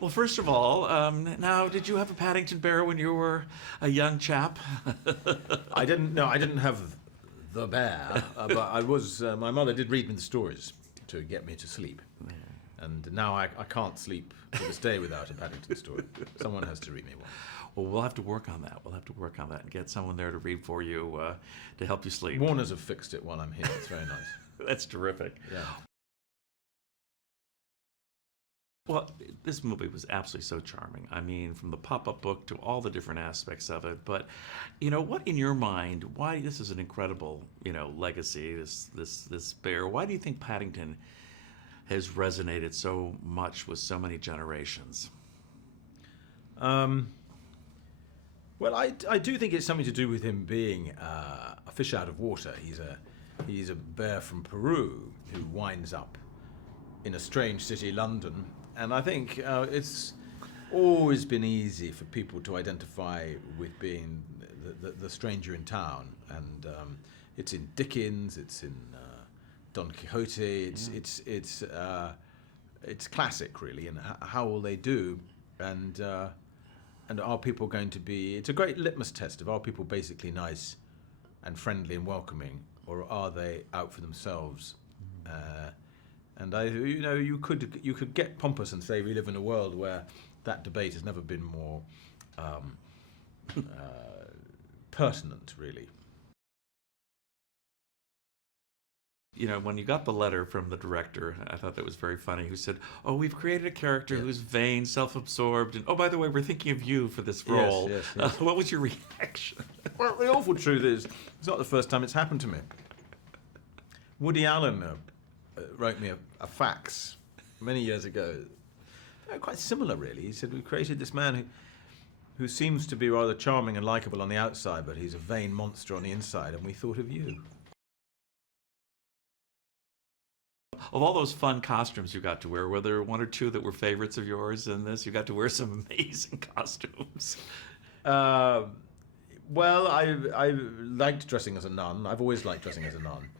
Well, first of all, now, did you have a Paddington Bear when you were a young chap? I didn't. No, I didn't have the bear, but I was. My mother did read me the stories to get me to sleep, and now I can't sleep to this day without a Paddington story. Someone has to read me one. Well, we'll have to work on that. We'll have to work on that and get someone there to read for you to help you sleep. Warners have fixed it while I'm here. It's very nice. That's terrific. Yeah. Well, this movie was absolutely so charming. I mean, from the pop-up book to all the different aspects of it. But, what in your mind, why this is an incredible, legacy, this bear, why do you think Paddington has resonated so much with so many generations? Well, I do think it's something to do with him being a fish out of water. He's a bear from Peru who winds up in a strange city, London. And I think it's always been easy for people to identify with being the stranger in town. And it's in Dickens, it's in Don Quixote, it's classic, really. And how will they do? And are people going to be... It's a great litmus test of, are people basically nice and friendly and welcoming, or are they out for themselves? And you could get pompous and say we live in a world where that debate has never been more pertinent, really. When you got the letter from the director, I thought that was very funny, who said, "Oh, we've created a character who's vain, self-absorbed, and oh, by the way, we're thinking of you for this role." Yes. What was your reaction? Well, the awful truth is, it's not the first time it's happened to me. Woody Allen wrote me a fax many years ago. Quite similar, really. He said, "We created this man who seems to be rather charming and likable on the outside, but he's a vain monster on the inside, and we thought of you." Of all those fun costumes you got to wear, were there one or two that were favorites of yours in this? You got to wear some amazing costumes. Well, I liked dressing as a nun. I've always liked dressing as a nun.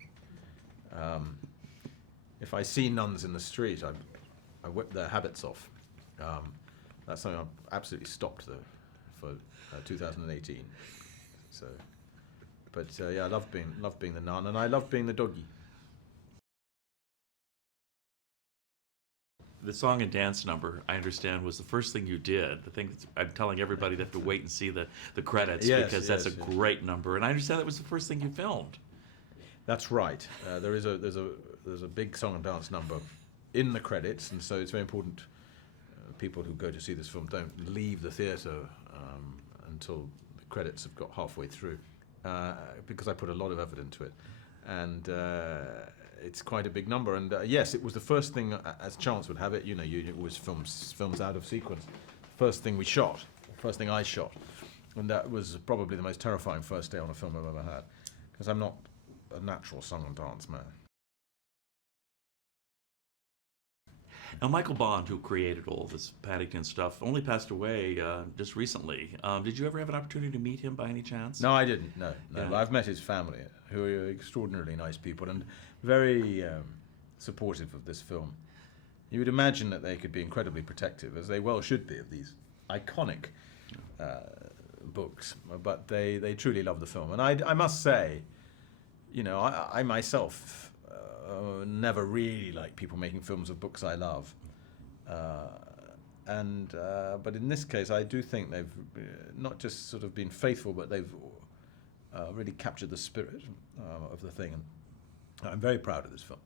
If I see nuns in the street, I whip their habits off. That's something I've absolutely stopped for 2018. So, but I love being the nun, and I love being the doggy. The song and dance number, I understand, was the first thing you did. The thing that I'm telling everybody they have to wait and see the credits, because that's a great number. And I understand that was the first thing you filmed. That's right. There's a big song and dance number in the credits, and so it's very important people who go to see this film don't leave the theatre until the credits have got halfway through, because I put a lot of effort into it. And it's quite a big number, and yes, it was the first thing, as chance would have it, it was films out of sequence. First thing I shot, and that was probably the most terrifying first day on a film I've ever had, because I'm not a natural song and dance man. Now, Michael Bond, who created all this Paddington stuff, only passed away just recently. Did you ever have an opportunity to meet him by any chance? No, I didn't. No. Yeah. I've met his family, who are extraordinarily nice people and very supportive of this film. You would imagine that they could be incredibly protective, as they well should be, of these iconic books. But they truly love the film, and I must say, I myself never really like people making films of books I love, but in this case I do think they've not just sort of been faithful, but they've really captured the spirit of the thing, and I'm very proud of this film.